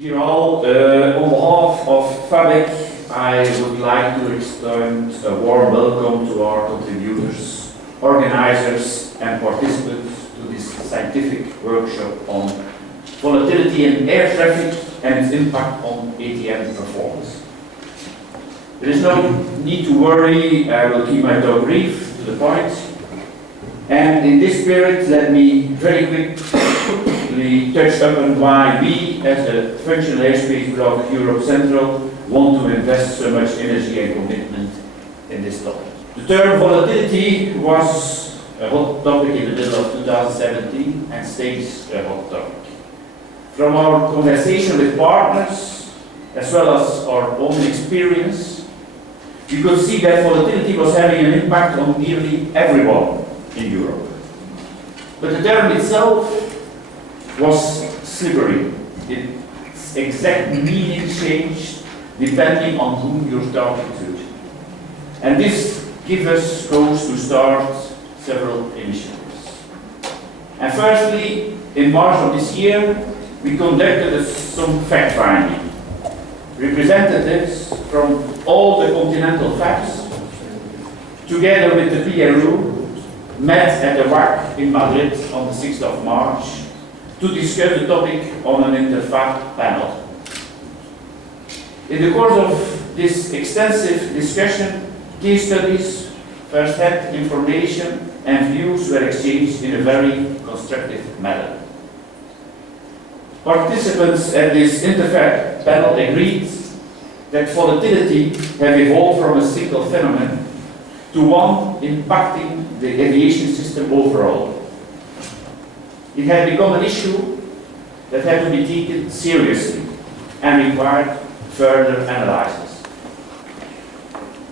Dear all, on behalf of FABEC, I would like to extend a warm welcome to our contributors, organizers and participants to this scientific workshop on volatility in air traffic and its impact on ATM performance. There is no need to worry, I will keep my talk brief, to the point. And in this spirit, let me very quickly touch upon why we, as the functional airspace bloc Europe Central, want to invest so much energy and commitment in this topic. The term volatility was a hot topic in the middle of 2017 and stays a hot topic. From our conversation with partners, as well as our own experience, we could see that volatility was having an impact on nearly everyone in Europe. But the term itself was slippery. Its exact meaning changed depending on whom you're talking to. And this gives us scope to start several initiatives. And firstly, in March of this year, we conducted some fact-finding. Representatives from all the continental FABs, together with the PRO, met at the WAC in Madrid on the 6th of March to discuss the topic on an inter-FAB panel. In the course of this extensive discussion, case studies, first-hand information and views were exchanged in a very constructive manner. Participants at this inter-FAB panel agreed that volatility have evolved from a single phenomenon to one impacting the aviation system overall. It had become an issue that had to be taken seriously and required further analysis.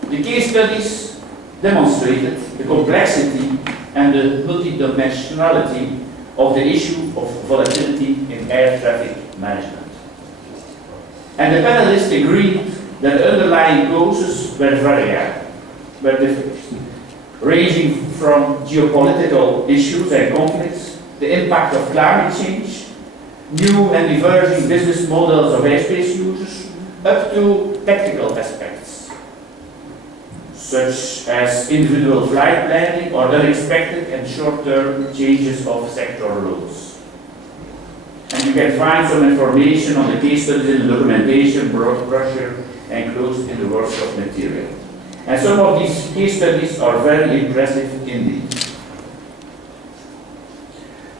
The case studies demonstrated the complexity and the multidimensionality of the issue of volatility in air traffic management. And the panelists agreed that the underlying causes were different, ranging from geopolitical issues and conflicts, the impact of climate change, new and emerging business models of airspace users, up to tactical aspects, such as individual flight planning or unexpected and short-term changes of sector rules. And you can find some information on the case studies in the documentation brochure enclosed in the workshop material. And some of these case studies are very impressive indeed.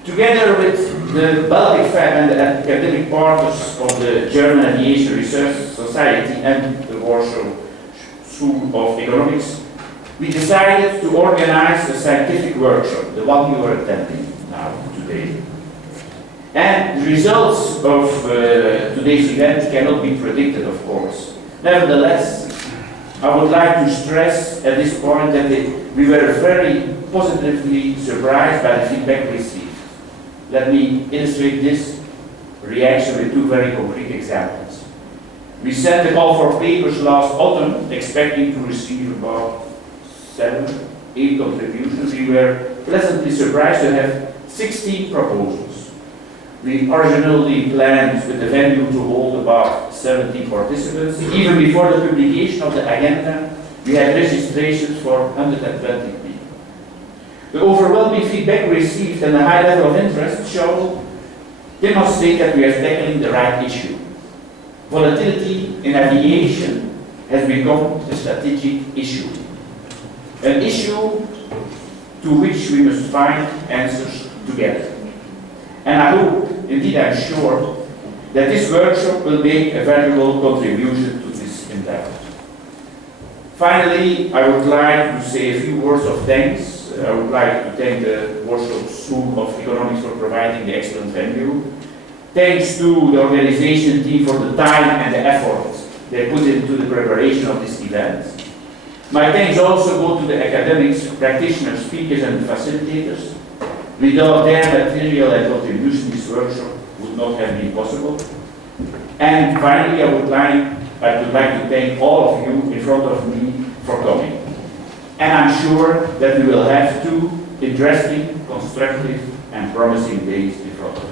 Together with the Baltic FAB and the academic partners of the German Aviation Research Society and the Warsaw School of Economics, we decided to organize a scientific workshop, the one you are attending now today. And the results of today's event cannot be predicted, of course. Nevertheless, I would like to stress at this point that we were very positively surprised by the feedback received. Let me illustrate this reaction with two very concrete examples. We sent a call for papers last autumn, expecting to receive about 7-8 contributions. We were pleasantly surprised to have 16 proposals. We originally planned with the venue to hold about 70 participants. Even before the publication of the agenda, we had registrations for 120 people. The overwhelming feedback received and the high level of interest demonstrate that we are tackling the right issue. Volatility in aviation has become a strategic issue. An issue to which we must find answers together. And I hope, indeed I'm sure, that this workshop will make a valuable contribution to this endeavor. Finally, I would like to say a few words of thanks. I would like to thank the Warsaw School of Economics for providing the excellent venue. Thanks to the organization team for the time and the effort they put into the preparation of this event. My thanks also go to the academics, practitioners, speakers and facilitators. Without their material and contribution, this workshop would not have been possible. And finally, I would like to thank all of you in front of me for coming. And I'm sure that we will have two interesting, constructive, and promising days in front of us.